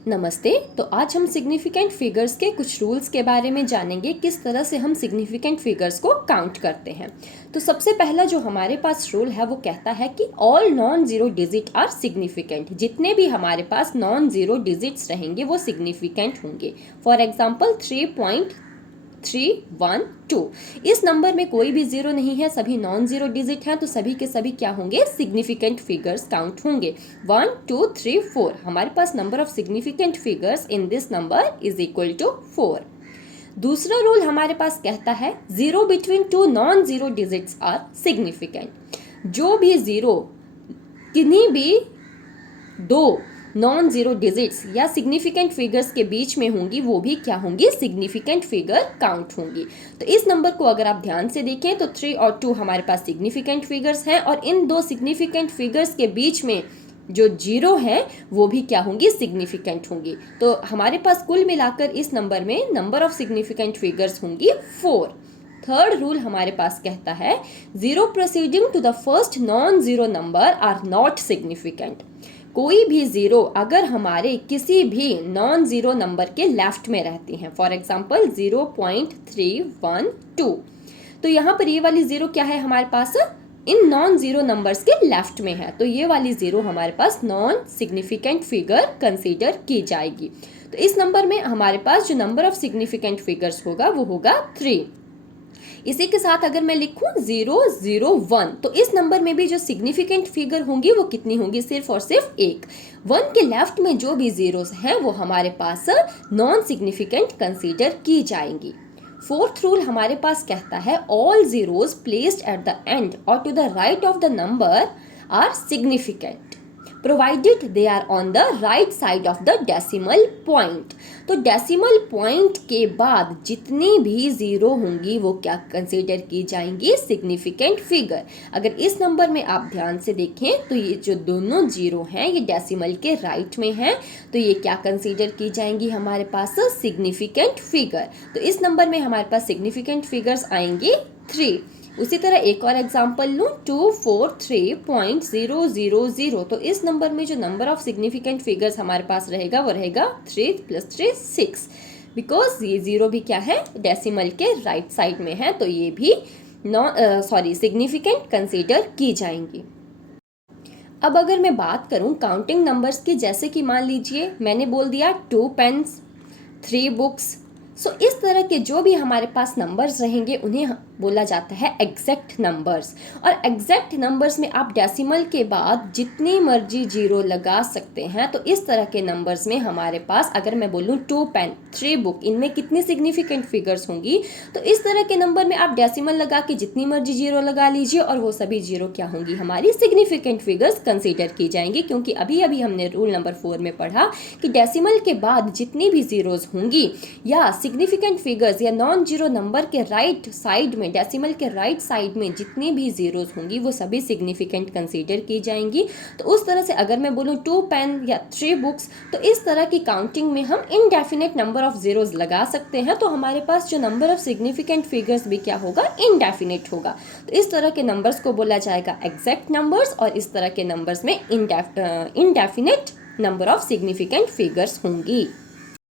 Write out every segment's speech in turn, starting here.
नमस्ते। तो आज हम सिग्निफिकेंट फिगर्स के कुछ रूल्स के बारे में जानेंगे, किस तरह से हम सिग्निफिकेंट फिगर्स को काउंट करते हैं। तो सबसे पहला जो हमारे पास रूल है वो कहता है कि all non zero digit are significant. जितने भी हमारे पास नॉन जीरो डिजिट्स रहेंगे वो सिग्निफिकेंट होंगे। फॉर एग्जाम्पल 3.312, इस नंबर में कोई भी जीरो नहीं है, सभी नॉन जीरो डिजिट हैं, तो सभी के सभी क्या होंगे, सिग्निफिकेंट फिगर्स काउंट होंगे। 1 2 3 4, हमारे पास number of significant figures in this number is equal to 4। दूसरा रूल हमारे पास कहता है zero between two non zero digits are significant. जो भी जीरो किन्हीं भी दो नॉन जीरो डिजिट्स या सिग्निफिकेंट फिगर्स के बीच में होंगी वो भी क्या होंगी, सिग्निफिकेंट फिगर काउंट होंगी। तो इस नंबर को अगर आप ध्यान से देखें तो 3 और 2 हमारे पास सिग्निफिकेंट फिगर्स हैं, और इन दो सिग्निफिकेंट फिगर्स के बीच में जो जीरो है वो भी क्या होंगी, सिग्निफिकेंट होंगी। तो हमारे पास कुल मिलाकर इस नंबर में नंबर ऑफ सिग्निफिकेंट फिगर्स होंगी 4। थर्ड रूल हमारे पास कहता है zero proceeding to the first non zero number are not significant. कोई भी जीरो अगर हमारे किसी भी नॉन जीरो नंबर के लेफ्ट में रहती हैं, फॉर एग्जाम्पल 0.312, तो यहाँ पर ये वाली जीरो क्या है, हमारे पास इन नॉन जीरो नंबर्स के लेफ्ट में है, तो ये वाली जीरो हमारे पास नॉन सिग्निफिकेंट फिगर कंसीडर की जाएगी। तो इस नंबर में हमारे पास जो नंबर ऑफ सिग्निफिकेंट फिगर्स होगा वो होगा 3। इसी के साथ अगर मैं लिखूं 001, तो इस नंबर में भी जो सिग्निफिकेंट फिगर होंगी वो कितनी होंगी, सिर्फ और सिर्फ एक। 1 के लेफ्ट में जो भी जीरोस हैं वो हमारे पास नॉन सिग्निफिकेंट कंसीडर की जाएंगी। फोर्थ रूल हमारे पास कहता है all zeros placed at the end और to the right of the number are significant provided they are on the right side of the decimal point. तो डेसिमल पॉइंट के बाद जितनी भी जीरो होंगी वो क्या कंसीडर की जाएंगी, सिग्निफिकेंट फिगर। अगर इस नंबर में आप ध्यान से देखें तो ये जो दोनों जीरो हैं ये डेसिमल के राइट में हैं, तो ये क्या कंसीडर की जाएंगी, हमारे पास सिग्निफिकेंट फिगर। तो इस नंबर में हमारे पास सिग्निफिकेंट फिगर्स आएंगी 3। उसी तरह एक और एग्जांपल लूँ 243.000, तो इस नंबर में जो नंबर ऑफ सिग्निफिकेंट फिगर्स हमारे पास रहेगा वो रहेगा 3 + 3 6, बिकॉज ये जीरो भी क्या है, डेसिमल के राइट साइड में है, तो ये भी सिग्निफिकेंट कंसीडर की जाएंगी। अब अगर मैं बात करूं काउंटिंग नंबर्स की, जैसे कि मान लीजिए मैंने बोल दिया 2 पेन्स 3 बुक्स, सो इस तरह के जो भी हमारे पास नंबर्स रहेंगे उन्हें बोला जाता है एग्जैक्ट नंबर्स। और एग्जैक्ट नंबर्स में आप डेसिमल के बाद जितनी मर्जी जीरो लगा सकते हैं। तो इस तरह के नंबर्स में हमारे पास अगर मैं बोलूँ 2 पेन 3 बुक, इनमें कितनी सिग्निफिकेंट फिगर्स होंगी, तो इस तरह के नंबर में आप डेसिमल लगा के जितनी मर्जी जीरो लगा लीजिए और वो सभी जीरो क्या होंगी, हमारी सिग्निफिकेंट फिगर्स कंसीडर की जाएंगी। क्योंकि अभी अभी हमने रूल नंबर 4 में पढ़ा कि डेसिमल के बाद जितनी भी जीरोज होंगी या सिग्निफिकेंट फिगर्स या नॉन जीरो नंबर के राइट साइड में, डेसिमल के राइट साइड में जितनी भी जीरोज होंगी वो सभी सिग्निफिकेंट कंसीडर की जाएंगी। तो उस तरह से अगर मैं बोलूँ 2 पेन या 3 बुक्स, तो इस तरह की काउंटिंग में हम इनडेफिनेट नंबर ऑफ जीरोज लगा सकते हैं, तो हमारे पास जो नंबर ऑफ सिग्निफिकेंट फिगर्स भी क्या होगा, इनडेफिनेट होगा। तो इस तरह के नंबर्स को बोला जाएगा एग्जैक्ट नंबर्स, और इस तरह के नंबर्स में indefinite number of significant figures होंगी।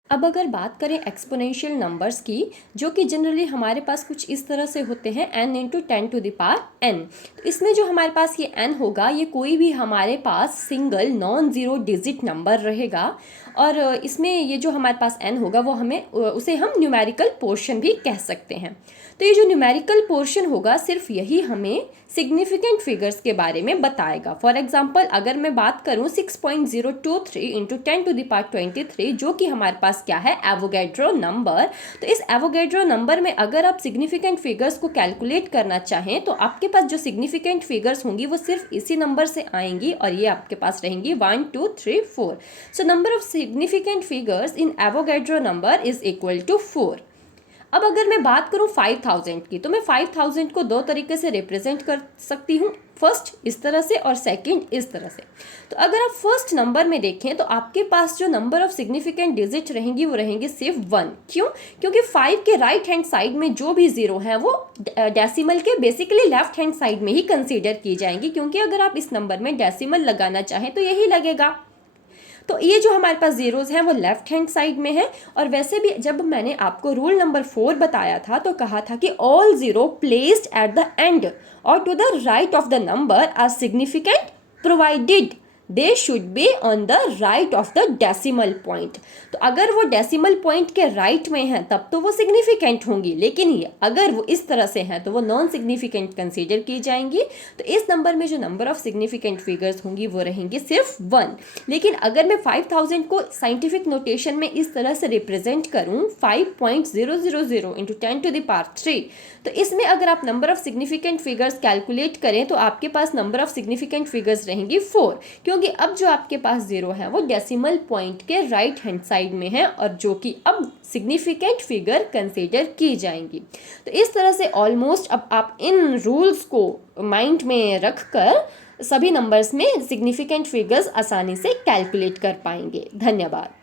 अब अगर बात करें एक्सपोनेंशियल नंबर्स की, जो कि जनरली हमारे पास कुछ इस तरह से होते हैं n × 10⁻n। तो इसमें जो हमारे पास ये n होगा ये कोई भी हमारे पास single non zero digit number रहेगा, और इसमें ये जो हमारे पास n होगा वो उसे हम न्यूमेरिकल पोर्शन भी कह सकते हैं। तो ये जो न्यूमेरिकल पोर्शन होगा सिर्फ यही हमें सिग्निफिकेंट फिगर्स के बारे में बताएगा। फॉर एग्जांपल अगर मैं बात करूं 6.023 × 10⁻23, जो कि हमारे पास क्या है, एवोगैड्रो नंबर। तो इस एवोगैड्रो नंबर में अगर आप सिग्निफिकेंट फिगर्स को कैलकुलेट करना चाहें तो आपके पास जो सिग्निफिकेंट फिगर्स होंगी वो सिर्फ इसी नंबर से आएंगी, और ये आपके पास रहेंगी 1 2 3 4। So number of significant figures in Avogadro number is equal to 4। अब अगर मैं बात करूं 5000 की, तो मैं 5000 को दो तरीके से रिप्रेजेंट कर सकती हूं, फर्स्ट इस तरह से और सेकंड इस तरह से। तो अगर आप फर्स्ट नंबर में देखें तो आपके पास जो नंबर ऑफ सिग्निफिकेंट डिजिट रहेंगी वो रहेंगी सिर्फ 1। क्यों? क्योंकि 5 के राइट हैंड साइड में जो भी जीरो है वो डेसिमल के बेसिकली लेफ्ट हैंड साइड में ही कंसीडर की जाएंगी, क्योंकि अगर आप इस नंबर में डेसिमल लगाना चाहें तो यही लगेगा। तो ये जो हमारे पास ज़ीरोज़ हैं वो लेफ्ट हैंड साइड में है। और वैसे भी जब मैंने आपको रूल नंबर 4 बताया था तो कहा था कि all zero placed at the end और to the right of the number are significant provided they should be on the right of the decimal point. तो अगर वो डेसिमल पॉइंट के राइट में हैं तब तो वो सिग्निफिकेंट होंगी, लेकिन ये अगर वो इस तरह से हैं तो वो नॉन सिग्निफिकेंट कंसीडर की जाएंगी। तो इस नंबर में जो नंबर ऑफ सिग्निफिकेंट फिगर्स होंगी वो रहेंगी सिर्फ 1। लेकिन अगर मैं 5000 को साइंटिफिक नोटेशन में इस तरह से रिप्रेजेंट करूँ 5.000 इंटू 10 टू द पावर 3, तो इसमें अगर आप number of significant figures calculate करें तो आपके पास नंबर ऑफ सिग्निफिकेंट फिगर्स रहेंगी 4, क्योंकि अब जो आपके पास ज़ीरो है वो डेसिमल पॉइंट के राइट हैंड साइड में है और जो कि अब सिग्निफिकेंट फिगर कंसीडर की जाएंगी। तो इस तरह से ऑलमोस्ट अब आप इन रूल्स को माइंड में रखकर सभी नंबर्स में सिग्निफिकेंट फिगर्स आसानी से कैलकुलेट कर पाएंगे। धन्यवाद।